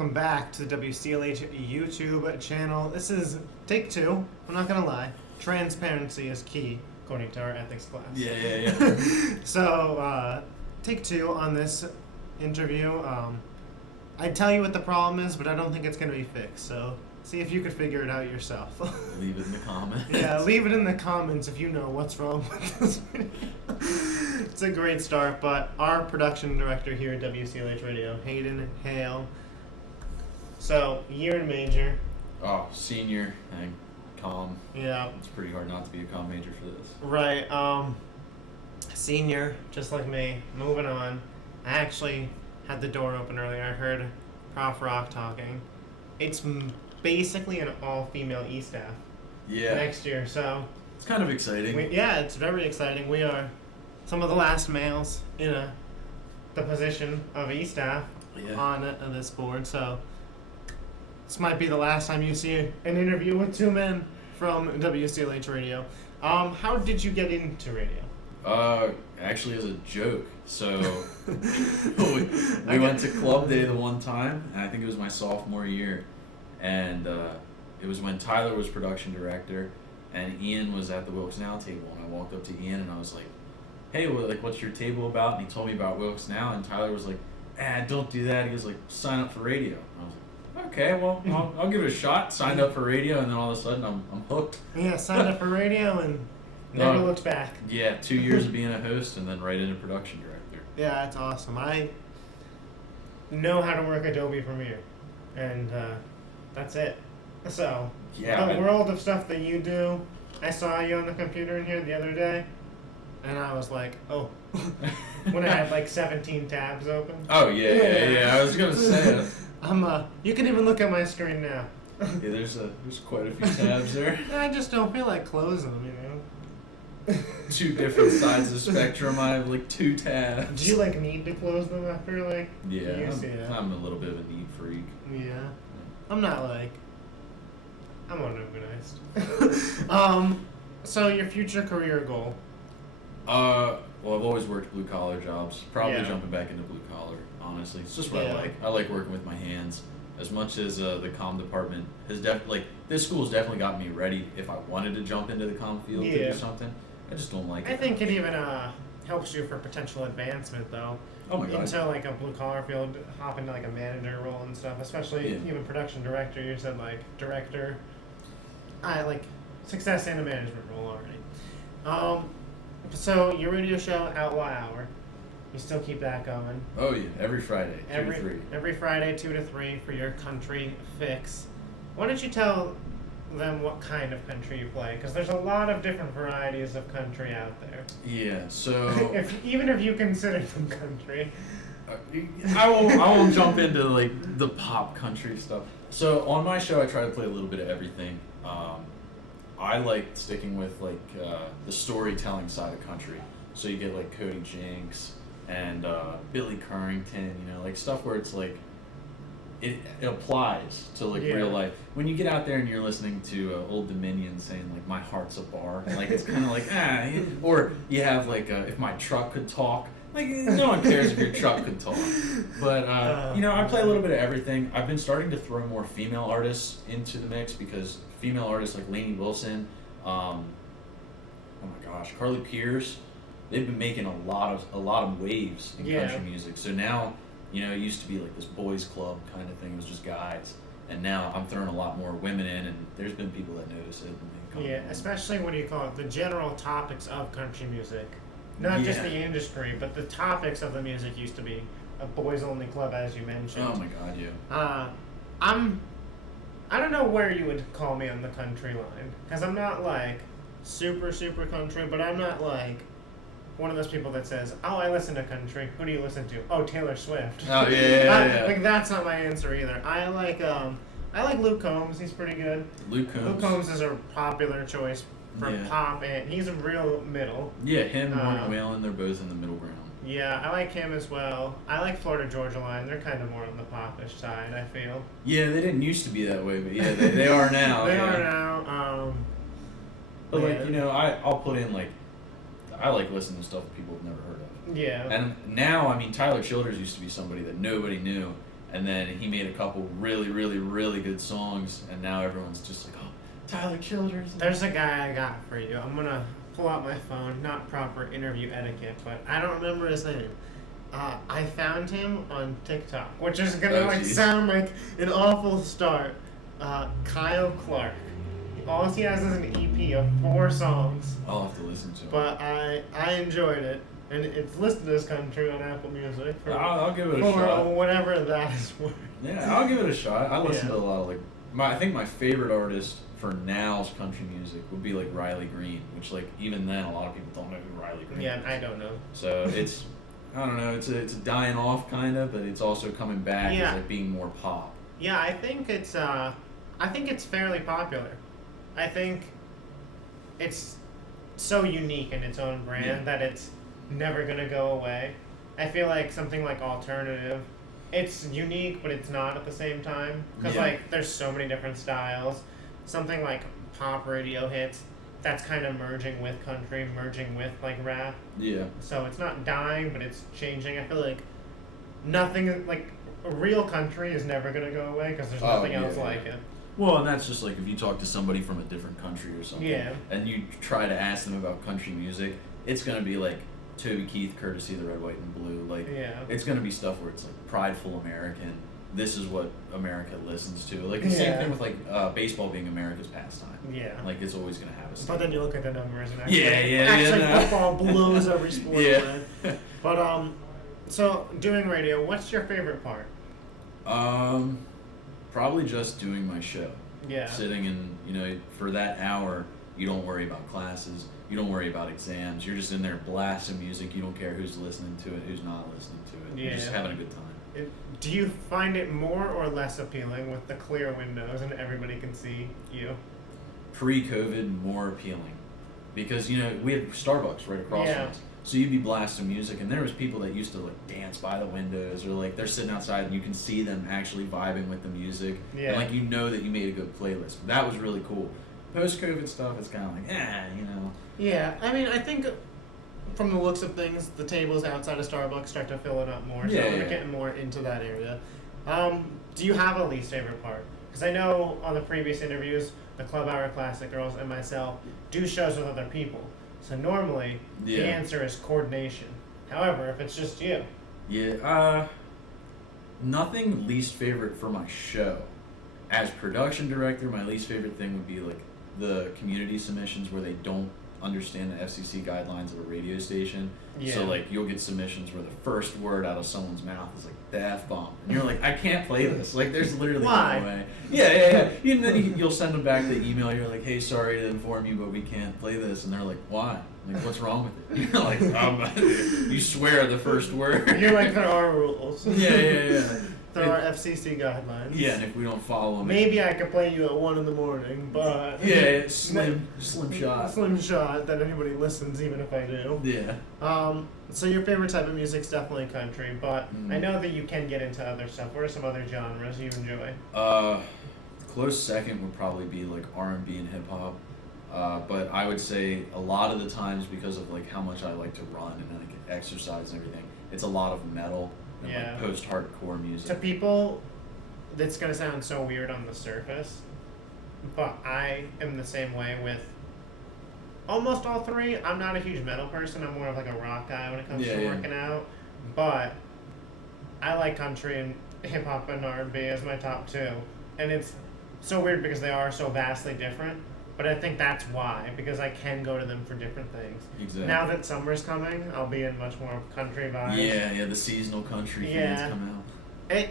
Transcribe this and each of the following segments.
welcome back to the WCLH YouTube channel. This is take two. I'm not gonna lie. Transparency is key, according to our ethics class. Yeah. So, take two on this interview. I'd tell you what the problem is, but I don't think it's gonna be fixed. So, see if you could figure it out yourself. Leave it in the comments. Yeah, leave it in the comments if you know what's wrong with this video. It's a great start, but our production director here at WCLH Radio, Haedyn Hale. So, year in major. Oh, senior and comm. Yeah. It's pretty hard not to be a comm major for this. Right. Senior, just like me. Moving on. I actually had the door open earlier. I heard Prof Rock talking. It's basically an all-female E-staff. Yeah. Next year, so. It's kind of exciting. It's very exciting. We are some of the last males in the position of E-staff on this board, so this might be the last time you see an interview with two men from WCLH Radio. How did you get into radio? Actually as a joke. So we went to club day the one time, and I think it was my sophomore year, and it was when Tyler was production director, and Ian was at the Wilkes Now table, and I walked up to Ian and I was like, "Hey, what's your table about?" And he told me about Wilkes Now, and Tyler was like, "Don't do that." He was like, "Sign up for radio." And I was like, "Okay, well, I'll give it a shot." Signed up for radio, and then all of a sudden I'm hooked. Yeah, signed up for radio and never looked back. Yeah, 2 years of being a host, and then right into production director. Yeah, that's awesome. I know how to work Adobe Premiere, and that's it. So, the world of stuff that you do, I saw you on the computer in here the other day, and I was like, oh, when I had like 17 tabs open. Oh, yeah. I was going to say it. You can even look at my screen now. Yeah, there's quite a few tabs there. I just don't feel like closing them, Two different sides of the spectrum. I have like 2 tabs. Do you like need to close them after like? Yeah, I'm a little bit of a neat freak. Yeah, I'm not like. I'm unorganized. So your future career goal? Well, I've always worked blue collar jobs. Probably jumping back into blue collar. Honestly, it's just what I like. I like working with my hands. As much as the comm department has this school's definitely got me ready if I wanted to jump into the comm field to do something. I just don't like it. I think it even helps you for potential advancement, though. Oh my god. Into like a blue collar field, hop into like a manager role and stuff. Especially even production director. You said like director. I like success in a management role already. So your radio show Outlaw Hour, you still keep that going? Oh yeah, every Friday, 2 to 3. Every Friday, 2 to 3 for your country fix. Why don't you tell them what kind of country you play? Because there's a lot of different varieties of country out there. Yeah, so even if you consider them country, I won't jump into like the pop country stuff. So on my show, I try to play a little bit of everything. I like sticking with like the storytelling side of country. So you get like Cody Jinks and Billy Currington, like stuff where it's like it applies to like real life. When you get out there and you're listening to Old Dominion saying like "My heart's a bar," like it's kind of like or you have like "If my truck could talk." Like no one cares if your truck could talk, but I play a little bit of everything. I've been starting to throw more female artists into the mix because female artists like Lainey Wilson, oh my gosh, Carly Pierce, they've been making a lot of waves in country music. So now, it used to be like this boys club kind of thing. It was just guys, and now I'm throwing a lot more women in, and there's been people that notice it. And they come especially the general topics of country music. Not just the industry, but the topics of the music used to be a boys-only club, as you mentioned. Oh my god, yeah. I don't know where you would call me on the country line, because I'm not like super country, but I'm not like one of those people that says, "Oh, I listen to country. Who do you listen to?" "Oh, Taylor Swift." Oh yeah. Like that's not my answer either. I like Luke Combs. He's pretty good. Luke Combs is a popular choice for pop, and he's a real middle. Yeah, him and Morgan Whalen, they're both in the middle ground. Yeah, I like him as well. I like Florida Georgia Line. They're kind of more on the popish side, I feel. Yeah, they didn't used to be that way, but yeah, they are now. They are now. But I'll put in like, I like listening to stuff that people have never heard of. Yeah. And now, Tyler Childers used to be somebody that nobody knew, And then he made a couple really, really, really good songs, and now everyone's just like, oh, Tyler Childers. There's a guy I got for you. I'm gonna pull out my phone, not proper interview etiquette, but I don't remember his name. I found him on TikTok, which is gonna sound like an awful start. Kyle Clark. All he has is an EP of 4 songs. I'll have to listen to it. But I enjoyed it, and it's listed as country on Apple Music. I'll give it a shot. Whatever that is worth. Yeah, I'll give it a shot. I listen to a lot of I think my favorite artist for now's country music would be like Riley Green, which like even then a lot of people don't know who Riley Green is. Yeah, I don't know. So it's I don't know, it's dying off kind of, but it's also coming back as like being more pop. Yeah, I think it's fairly popular. I think it's so unique in its own brand that it's never gonna go away. I feel like something like alternative, it's unique, but it's not at the same time. Because, there's so many different styles. Something like pop radio hits, that's kind of merging with country, merging with, rap. Yeah. So it's not dying, but it's changing. I feel like nothing, real country is never going to go away because there's nothing else like it. Well, and that's just if you talk to somebody from a different country or something, and you try to ask them about country music, it's going to be Toby Keith, courtesy of the Red, White, and Blue. It's going to be stuff where it's prideful American. This is what America listens to. The same thing with baseball being America's pastime. Yeah. It's always going to have a style. But then you look at the numbers and actually football blows every sport. Yeah. But so doing radio, what's your favorite part? Probably just doing my show. Yeah. Sitting and for that hour, you don't worry about classes. You don't worry about exams. You're just in there blasting music. You don't care who's listening to it, who's not listening to it. You're just having a good time. Do you find it more or less appealing with the clear windows and everybody can see you? Pre-COVID, more appealing. Because, we had Starbucks right across from us. So you'd be blasting music, and there was people that used to dance by the windows, or they're sitting outside and you can see them actually vibing with the music. Yeah. And that you made a good playlist. That was really cool. Post-COVID stuff, it's kind of Yeah, I mean, I think from the looks of things, the tables outside of Starbucks start to fill it up more, so we're getting more into that area. Do you have a least favorite part? Because I know on the previous interviews, the Club Hour Classic Girls and myself do shows with other people. So normally, the answer is coordination. However, if it's just you. Yeah, nothing least favorite for my show. As production director, my least favorite thing would be the community submissions where they don't understand the FCC guidelines of a radio station. Yeah. So you'll get submissions where the first word out of someone's mouth is the F-bomb. And you're I can't play this. There's literally no way. Yeah. And then you'll send them back the email. You're hey, sorry to inform you, but we can't play this. And they're why? What's wrong with it? You're you swear the first word. You're there are rules. Yeah. There are FCC guidelines. Yeah, and if we don't follow them... Maybe I could play you at 1 a.m, but... Yeah, it's slim shot. Slim shot that anybody listens, even if I do. Yeah. So your favorite type of music's definitely country, but I know that you can get into other stuff. What are some other genres you enjoy? Close second would probably be R&B and hip-hop. But I would say a lot of the times, because of how much I like to run and exercise and everything, it's a lot of metal. And post-hardcore music. To people, that's going to sound so weird on the surface, but I am the same way with almost all three. I'm not a huge metal person. I'm more of a rock guy when it comes to working out, but I like country and hip-hop and R&B as my top 2. And it's so weird because they are so vastly different, but I think that's why, because I can go to them for different things. Exactly. Now that summer's coming, I'll be in much more country vibes. Yeah, the seasonal country fans come out. I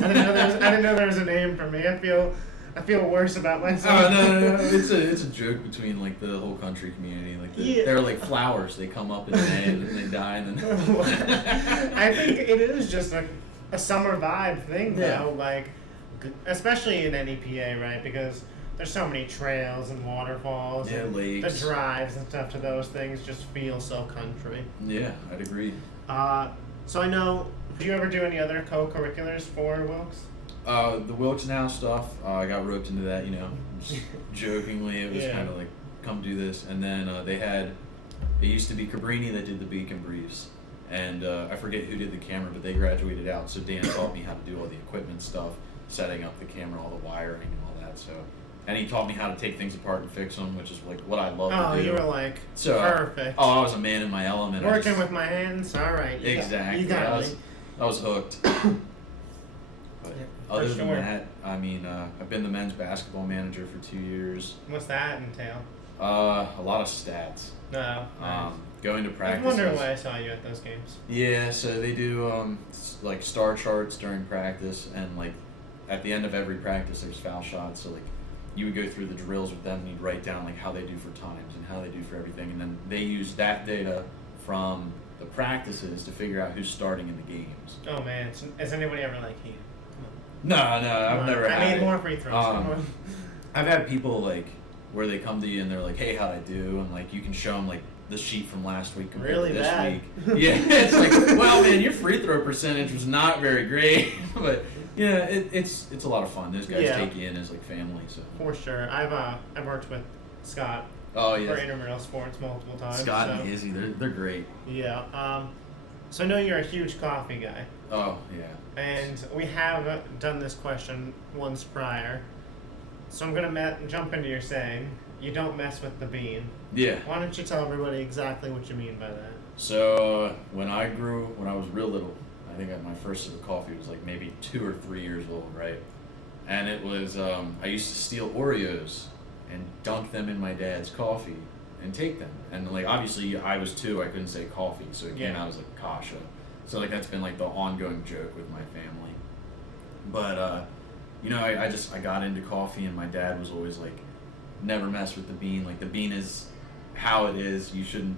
didn't know there was a name for me. I feel worse about myself. Oh, no. It's a joke between the whole country community. They're flowers. They come up in May and then they die and then. I think it is just a summer vibe thing though. Especially in NEPA, right? Because there's so many trails and waterfalls and lakes. The drives and stuff to those things just feel so country. Yeah, I'd agree. So I know, do you ever do any other co-curriculars for Wilkes? The Wilkes Now stuff, I got roped into that, just jokingly. It was kind of come do this. And then it used to be Cabrini that did the Beacon Briefs. and I forget who did the camera, but they graduated out. So Dan taught me how to do all the equipment stuff, setting up the camera, all the wiring and all that. So, and he taught me how to take things apart and fix them, which is like what I love to do. Oh, you were like perfect. I was a man in my element. Working with my hands, all right. Exactly. You got me. I was hooked. But other than that, I mean, I've been the men's basketball manager for 2 years. What's that entail? A lot of stats. No. Nice. Going to practice. I was wondering why I saw you at those games. Yeah, so they do like star charts during practice, and like at the end of every practice, there's foul shots. So like you would go through the drills with them, and you'd write down like how they do for times and how they do for everything, and then they use that data from the practices to figure out who's starting in the games. Oh man, has anybody ever like Haedyn? No, I've never had. I need it. more free throws. Come on. I've had people like where they come to you and they're like, "Hey, how'd I do?" And like you can show them like the sheet from last week compared really to this bad. week. Yeah, it's like, well, man, your free throw percentage was not very great, but yeah, it's a lot of fun. Those guys take you in as like family. So for sure, I've worked with Scott. Oh yeah. For intramural sports multiple times. Scott and Izzy, they're great. Yeah. So I know you're a huge coffee guy. Oh yeah. And we have done this question once prior, so I'm gonna jump into your saying. You don't mess with the bean. Yeah. Why don't you tell everybody exactly what you mean by that? So when I was real little, I think my first sip of coffee was like maybe 2 or 3 years old, right? And it was I used to steal Oreos and dunk them in my dad's coffee and take them. And like obviously I was 2, I couldn't say coffee, so it came out as like kasha. So like that's been like the ongoing joke with my family. But you know, I got into coffee, and my dad was always like, never mess with the bean. Like the bean is how it is. You shouldn't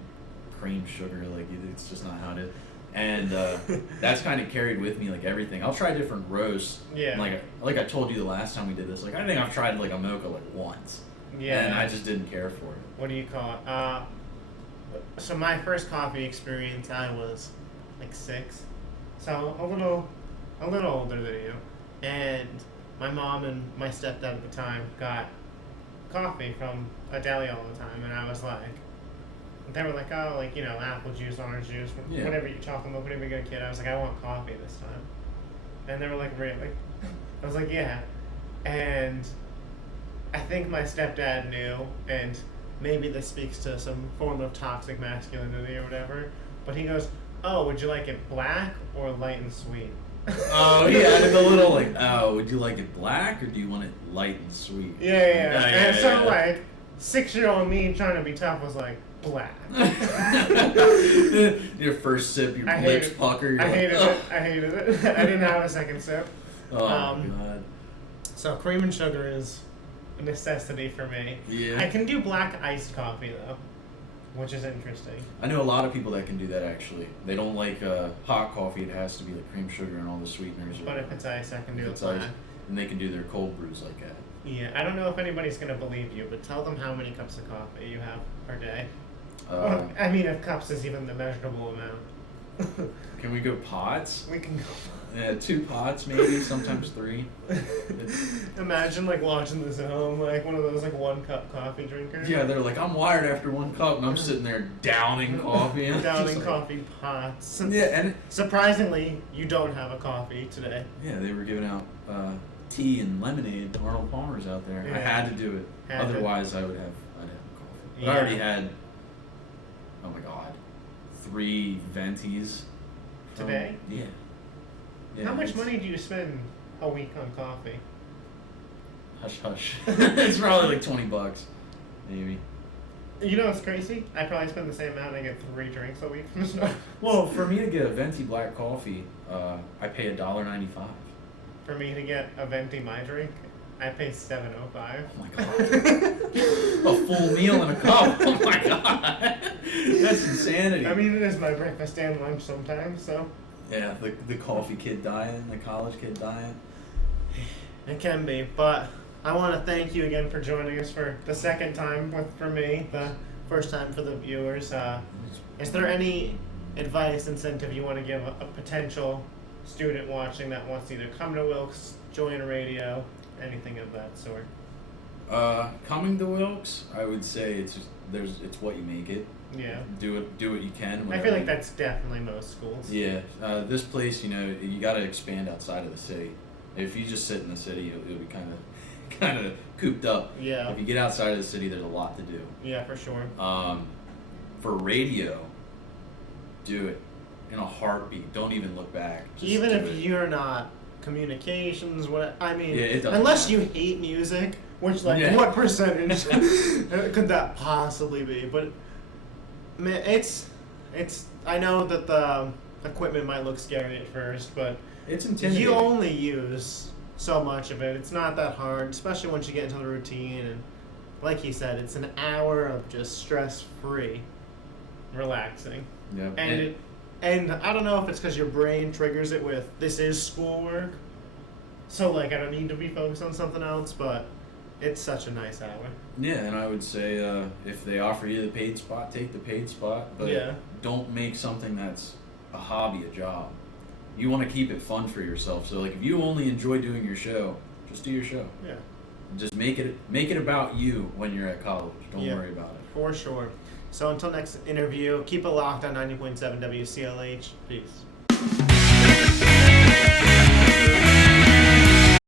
cream sugar. Like it's just not how it is. And that's kind of carried with me. Like everything, I'll try different roasts. Yeah. And like I told you the last time we did this. Like I think I've tried like a mocha like once. Yeah. And I just didn't care for it. What do you call it? So my first coffee experience, I was like 6, so a little older than you. And my mom and my stepdad at the time got coffee from a deli all the time, and I was like, they were like, oh, like, you know, apple juice, orange juice, whatever you chocolate milk, whatever you get a kid. I was like, I want coffee this time. And they were like, really? I was like, yeah. And I think my stepdad knew, and maybe this speaks to some form of toxic masculinity or whatever, but he goes, oh, would you like it black or light and sweet? Oh yeah, the little like, oh, would you like it black or do you want it light and sweet? Yeah. And so like 6-year-old me trying to be tough was like, black. Your first sip, your lips pucker. I hated it. I didn't have a second sip. Oh god. So cream and sugar is a necessity for me. Yeah. I can do black iced coffee though, which is interesting. I know a lot of people that can do that actually. They don't like hot coffee. It has to be like cream sugar and all the sweeteners. But if it's ice, I can do it black. black. And they can do their cold brews like that. Yeah, I don't know if anybody's gonna believe you, but tell them how many cups of coffee you have per day. I mean, if cups is even the measurable amount. Can we go pots? We can go. Yeah, 2 pots maybe, sometimes 3. Imagine like watching this at home, like one of those like 1-cup coffee drinkers. Yeah, they're like, I'm wired after 1 cup, and I'm sitting there downing coffee. Downing coffee pots. Yeah, and surprisingly, you don't have a coffee today. Yeah, they were giving out tea and lemonade. Arnold Palmer's out there. Yeah. I had to do it. Otherwise, I'd have a coffee. But I already had, oh my god, 3 ventis. Today? Yeah. How much money do you spend a week on coffee? Hush, hush. It's probably like $20, maybe. You know what's crazy? I probably spend the same amount and I get 3 drinks a week from the store. Well, for me to get a venti black coffee, I pay $1.95. For me to get a venti my drink, I pay $7.05. Oh my god. A full meal in a cup. Oh my god. That's insanity. I mean, it is my breakfast and lunch sometimes, so. Yeah, the coffee kid diet, the college kid diet. It can be, but I want to thank you again for joining us for the second time for me, the first time for the viewers. Is there any advice, incentive you want to give a potential student watching that wants to either come to Wilkes, join a radio, anything of that sort? Coming to Wilkes, I would say it's what you make it. Yeah. Do what you can. I whenever feel like that's definitely most schools. Yeah. This place, you got to expand outside of the city. If you just sit in the city, you'll be kind of cooped up. Yeah. If you get outside of the city, there's a lot to do. Yeah, for sure. For radio, do it in a heartbeat. Don't even look back. Just Even do if it. you're not communications, it doesn't unless matter. you hate music, which Yeah. what percentage could that possibly be? But man, it's. I know that the equipment might look scary at first, but It's intimidating. you only use so much of it. It's not that hard, especially once you get into the routine. And like he said, it's an hour of just stress-free, relaxing. Yeah. And I don't know if it's because your brain triggers it with this is schoolwork, so like I don't need to be focused on something else. But it's such a nice hour. Yeah, and I would say if they offer you the paid spot, take the paid spot. But Yeah. don't make something that's a hobby a job. You want to keep it fun for yourself. So like if you only enjoy doing your show, just do your show. Yeah. Just make it about you when you're at college. Don't Yeah. worry about it. For sure. So until next interview, keep it locked on 90.7 WCLH. Peace.